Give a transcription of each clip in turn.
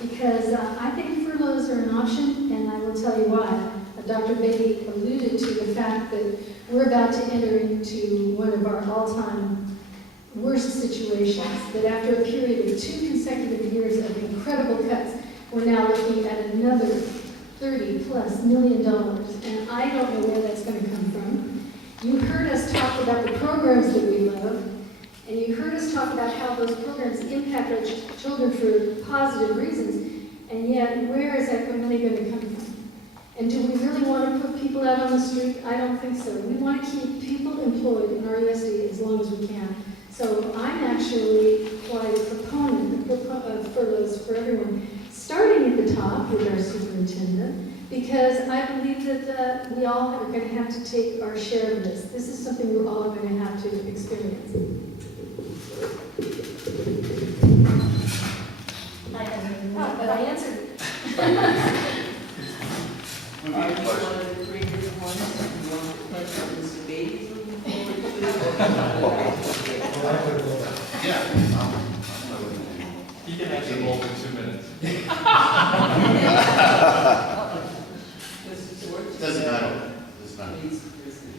because I think furloughs are an option, and I will tell you why. Dr. Beatty alluded to the fact that we're about to enter into one of our all-time worst situations, that after a period of 2 consecutive years of incredible cuts, we're now looking at another $30+ million, and I don't know where that's going to come from. You heard us talk about the programs that we love, and you heard us talk about how those programs impact our children for positive reasons, and yet where is that money going to come from? And do we really want to put people out on the street? I don't think so. We want to keep people employed in RUSD as long as we can. So I'm actually quite a proponent of furloughs for everyone, starting at the top with our superintendent, because I believe that we all are going to have to take our share of this. This is something we're all going to have to experience. But I answered it. Are you one of the 3 different ones? You want to pledge what Mr. Beatty's looking forward to? Yeah. He can actually hold in 2 minutes. Mr. George? Doesn't matter. Doesn't matter. Please.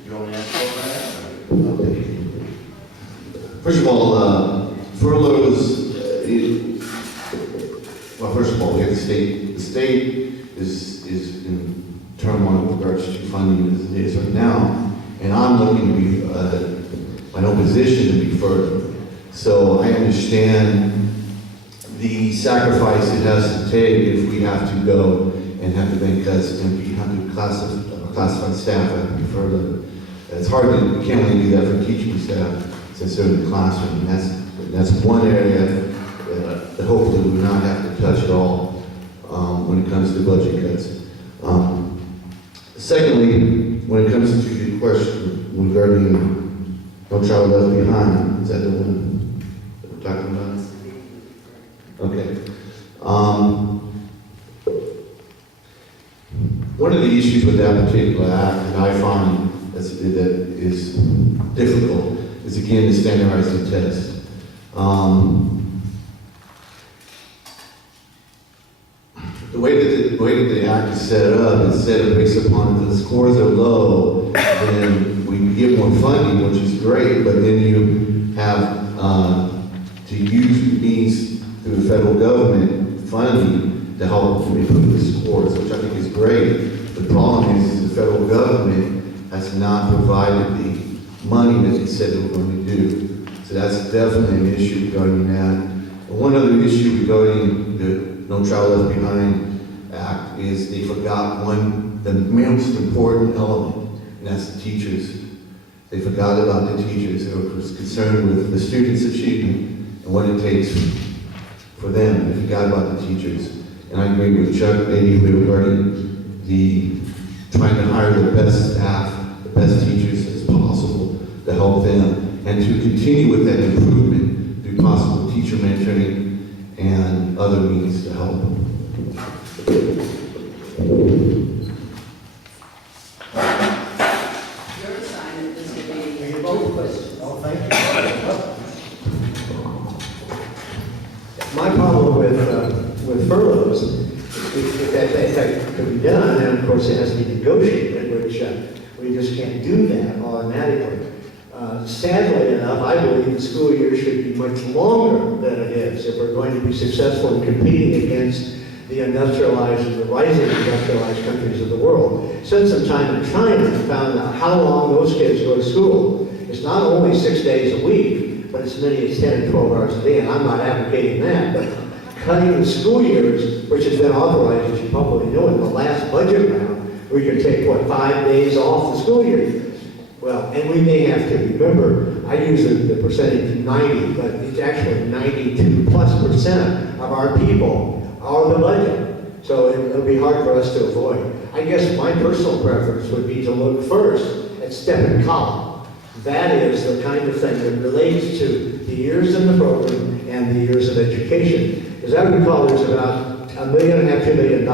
You want me to answer that? Okay. First of all, furloughs, well, first of all, we have the state is in turmoil with regards to funding as it is right now, and I'm looking to be, my own position to be further. So I understand the sacrifice it has to take if we have to go and have to make cuts and we have to classify staff have to be further. It's hard to, you can't really do that for teaching staff since they're in the classroom. And that's one area that hopefully we will not have to touch at all when it comes to budget cuts. Secondly, when it comes to your question regarding No Child Left Behind, is that the one that we're talking about? Okay. One of the issues with that particular act that I find that is difficult is again the standardizing test. The way that the act is set up is set up based upon if the scores are low, then we can get more funding, which is great, but then you have to use means through the federal government funding to help improve the scores, which I think is great. The problem is the federal government has not provided the money that they said they were going to do. So that's definitely an issue regarding that. And one other issue regarding the No Child Left Behind Act is they forgot the most important element, and that's the teachers. They forgot about the teachers. They were concerned with the students' achievement and what it takes for them. They forgot about the teachers. And I agree with Chuck Beatty regarding trying to hire the best staff, the best teachers as possible to help them, and to continue with that improvement through possible teacher mentoring and other means to help. Your assignment is to be both questions. Oh, thank you. My problem with furloughs is that could be done, and of course it has to be negotiated, which we just can't do that automatically. Sadly enough, I believe the school year should be much longer than it is if we're going to be successful in competing against the industrialized and the rising industrialized countries of the world. Spent some time in China and found out how long those kids go to school. It's not only 6 days a week, but as many as 10 and 12 hours a day, and I'm not advocating that, but cutting the school years, which has been authorized, as you probably know, in the last budget round, we could take, 5 days off the school year. Well, and we may have to, remember, I use the percentage 90, but it's actually 92+% of our people are the budget. So it'll be hard for us to avoid. I guess my personal preference would be to look first at step and column. That is the kind of thing that relates to the years in the program and the years of education. As I recall, there's about $1.5 million, $2 million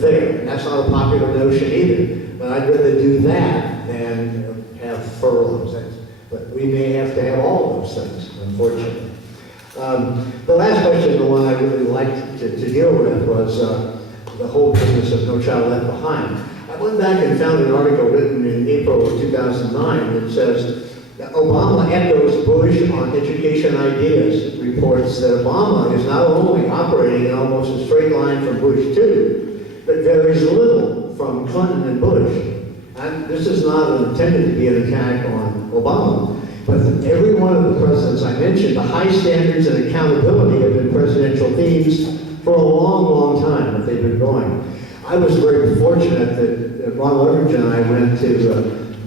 there. And that's not a popular notion either. But I'd rather do that than have furloughs. But we may have to have all those things, unfortunately. The last question, the one I really like to was the whole business of No Child Left Behind. I went back and found an article written in April of 2009 that says that Obama echoes Bush on education ideas. It reports that Obama is not only operating in almost a straight line from Bush 2, but varies little from Clinton and Bush. And this is not intended to be an attack on Obama, but every one of the presidents I mentioned, the high standards and accountability have been presidential themes for a long, long time that they've been going. I was very fortunate that Ron Leverage and I went to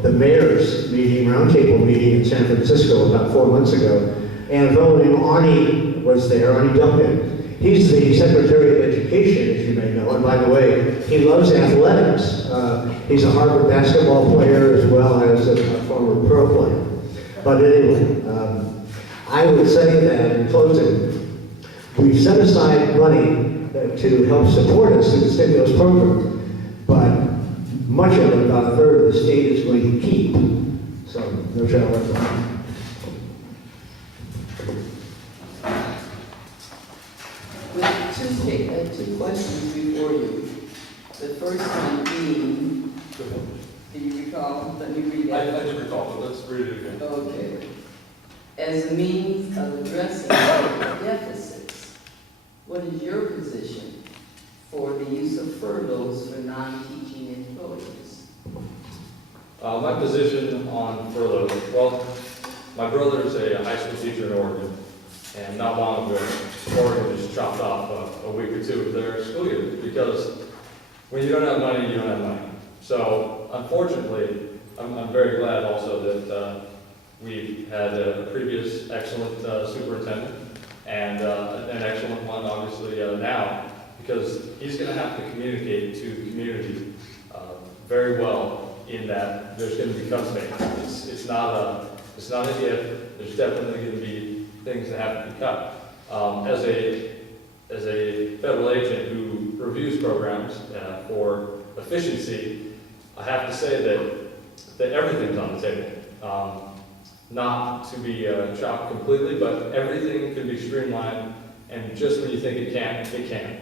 the mayor's meeting, roundtable meeting in San Francisco about 4 months ago, and a fellow named Arnie was there, Arnie Duncan. He's the Secretary of Education, as you may know, and by the way, he loves athletics. He's a Harvard basketball player as well as a former pro player. But anyway, I would say that in closing, we've set aside money to help support us through the stimulus program, but much of it, about a third of the state is going to keep. So, no child left behind. With two questions before you. The first one being, do you recall? Let me read I that. do recall, but let's read it again. Okay. As a means of addressing deficits, what is your position for the use of furloughs for non-teaching employees? My position on furloughs, well, my brother is a high school teacher in Oregon, and not long ago, Oregon just chopped off a week or two of their school year, because when you don't have money, you don't have money. So, unfortunately, I'm very glad also that we've had a previous excellent superintendent, and an excellent one, obviously, now, because he's going to have to communicate to the community very well in that there's going to be cuts made. It's not an if, there's definitely going to be things that have to be cut. As a federal agent who reviews programs for efficiency, I have to say that everything's on the table. Not to be chopped completely, but everything can be streamlined, and just when you think it can't, it can.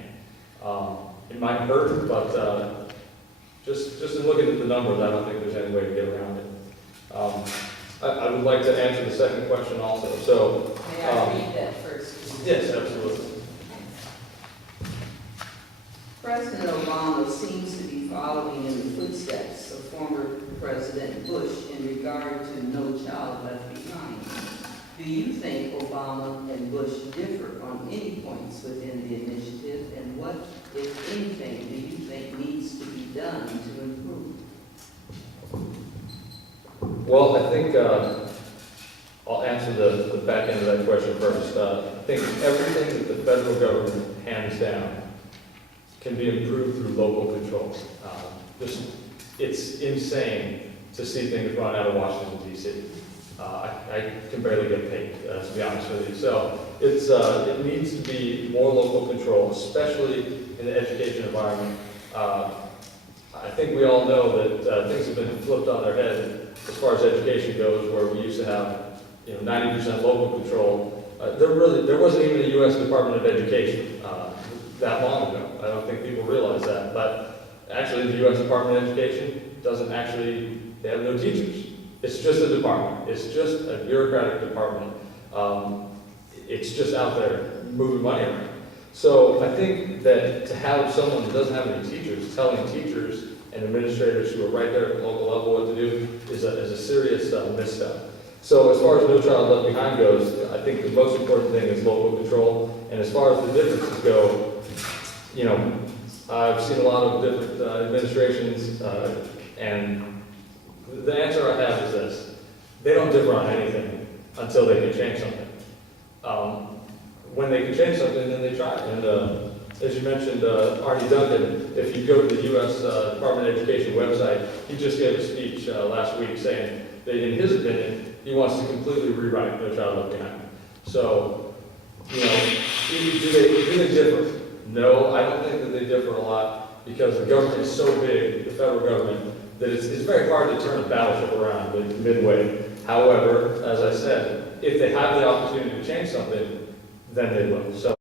It might hurt, but just in looking at the numbers, I don't think there's any way to get around it. I would like to answer the second question also. So, May I read that first? yes, absolutely. President Obama seems to be following in the footsteps of former President Bush in regard to No Child Left Behind. Do you think Obama and Bush differ on any points within the initiative, and what, if anything, do you think needs to be done to improve? Well, I think I'll answer the back end of that question first. I think everything that the federal government hands down can be improved through local control. It's insane to see things run out of Washington, D.C. I can barely get paid, to be honest with you. So it needs to be more local control, especially in the education environment. I think we all know that things have been flipped on their head as far as education goes, where we used to have 90% local control. There wasn't even a U.S. Department of Education that long ago. I don't think people realize that. But actually, the U.S. Department of Education they have no teachers. It's just a department. It's just a bureaucratic department. It's just out there moving money around. So I think that to have someone who doesn't have any teachers telling teachers and administrators who are right there at the local level what to do is a serious misstep. So as far as No Child Left Behind goes, I think the most important thing is local control. And as far as the differences go, I've seen a lot of different administrations, and the answer I have is this: they don't differ on anything until they can change something. When they can change something, then they try. And as you mentioned, Arnie Duncan, if you go to the U.S. Department of Education website, he just gave a speech last week saying that, in his opinion, he wants to completely rewrite No Child Left Behind. So, do they differ? No, I don't think that they differ a lot, because the government is so big, the federal government, that it's very hard to turn a battleship around midway. However, as I said, if they have the opportunity to change something, then they will. So